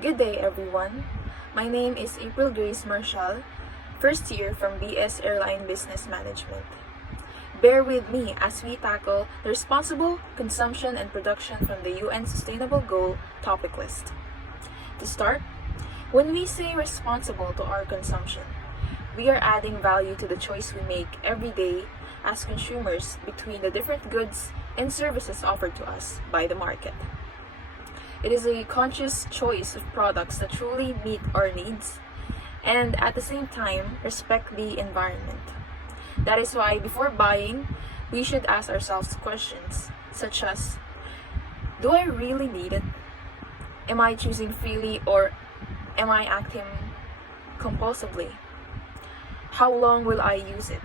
Good day, everyone. My name is April Grace Marshall, first year from BS Airline Business Management. Bear with me as we tackle the responsible consumption and production from the UN Sustainable Goal topic list. To start, when we say responsible to our consumption, we are adding value to the choice we make every day as consumers between the different goods and services offered to us by the market. It is a conscious choice of products that truly meet our needs and at the same time respect the environment. That is why before buying, we should ask ourselves questions such as, do I really need it? Am I choosing freely or am I acting compulsively? How long will I use it?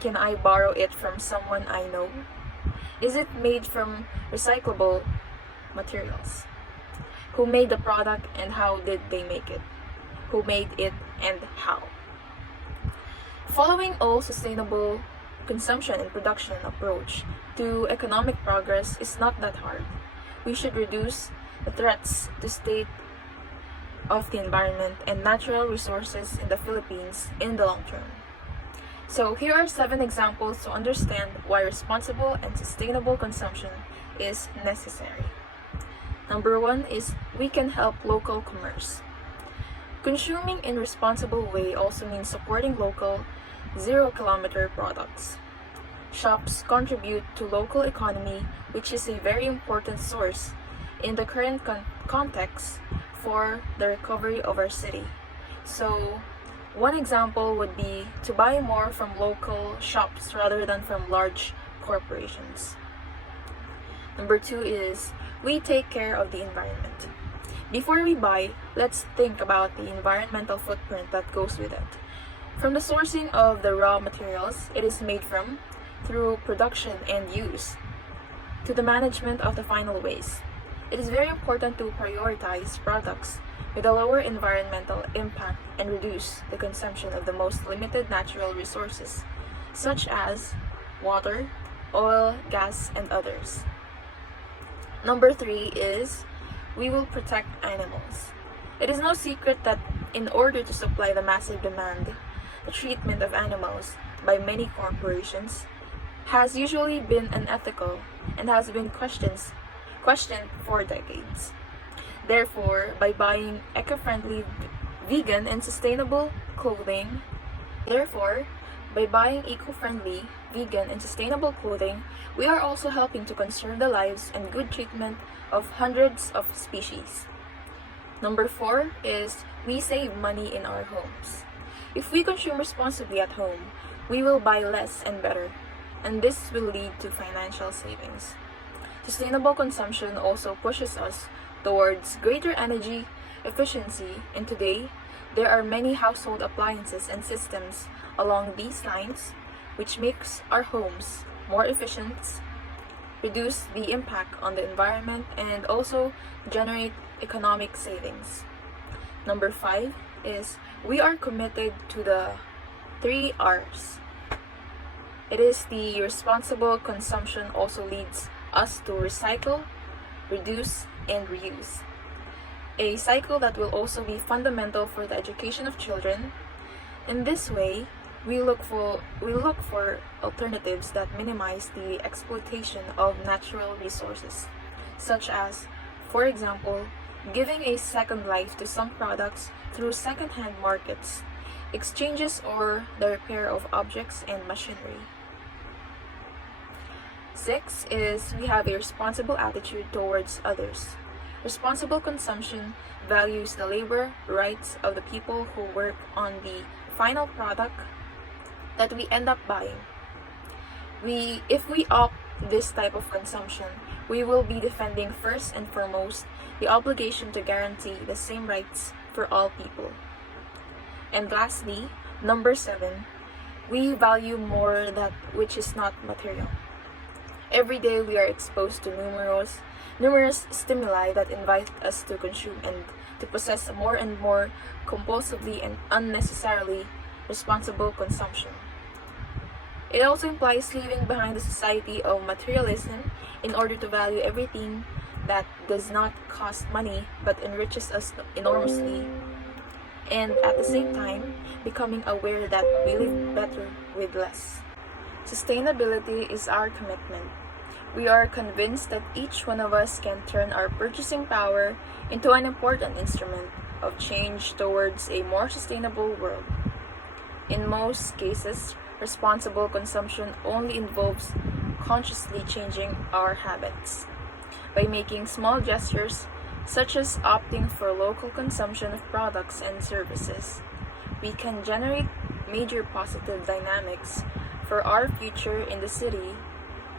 Can I borrow it from someone I know? Is it made from recyclable materials? Who made the product and how did they make it? Who made it and how? Following all sustainable consumption and production approach to economic progress is not that hard. We should reduce the threats to state of the environment and natural resources in the Philippines in the long term. So here are 7 examples to understand why responsible and sustainable consumption is necessary. Number 1 is we can help local commerce. Consuming in responsible way also means supporting local zero-kilometer products. Shops contribute to local economy, which is a very important source in the current context for the recovery of our city. So, one example would be to buy more from local shops rather than from large corporations. Number 2 is we take care of the environment. Before we buy, let's think about the environmental footprint that goes with it. From the sourcing of the raw materials it is made from, through production and use, to the management of the final waste. It is very important to prioritize products with a lower environmental impact and reduce the consumption of the most limited natural resources, such as water, oil, gas, and others. Number 3 is we will protect animals. It is no secret that in order to supply the massive demand, the treatment of animals by many corporations has usually been unethical and has been questioned for decades. Therefore, by buying eco-friendly, vegan, and sustainable clothing, we are also helping to conserve the lives and good treatment of hundreds of species. Number 4 is we save money in our homes. If we consume responsibly at home, we will buy less and better, and this will lead to financial savings. Sustainable consumption also pushes us towards greater energy efficiency, and today, there are many household appliances and systems along these lines which makes our homes more efficient, reduce the impact on the environment, and also generate economic savings. Number 5 is we are committed to the 3 R's. It is the responsible consumption also leads us to recycle, reduce, and reuse. A cycle that will also be fundamental for the education of children. In this way, we look for alternatives that minimize the exploitation of natural resources, such as, for example, giving a second life to some products through second-hand markets, exchanges, or the repair of objects and machinery. 6 is we have a responsible attitude towards others. Responsible consumption values the labor rights of the people who work on the final product that we end up buying. If we opt this type of consumption, we will be defending first and foremost the obligation to guarantee the same rights for all people. And lastly, number 7, we value more that which is not material. Every day we are exposed to numerous stimuli that invite us to consume and to possess more and more compulsively and unnecessarily responsible consumption. It also implies leaving behind the society of materialism in order to value everything that does not cost money but enriches us enormously, and at the same time, becoming aware that we live better with less. Sustainability is our commitment. We are convinced that each one of us can turn our purchasing power into an important instrument of change towards a more sustainable world. In most cases, responsible consumption only involves consciously changing our habits. By making small gestures, such as opting for local consumption of products and services, we can generate major positive dynamics for our future in the city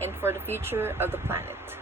and for the future of the planet.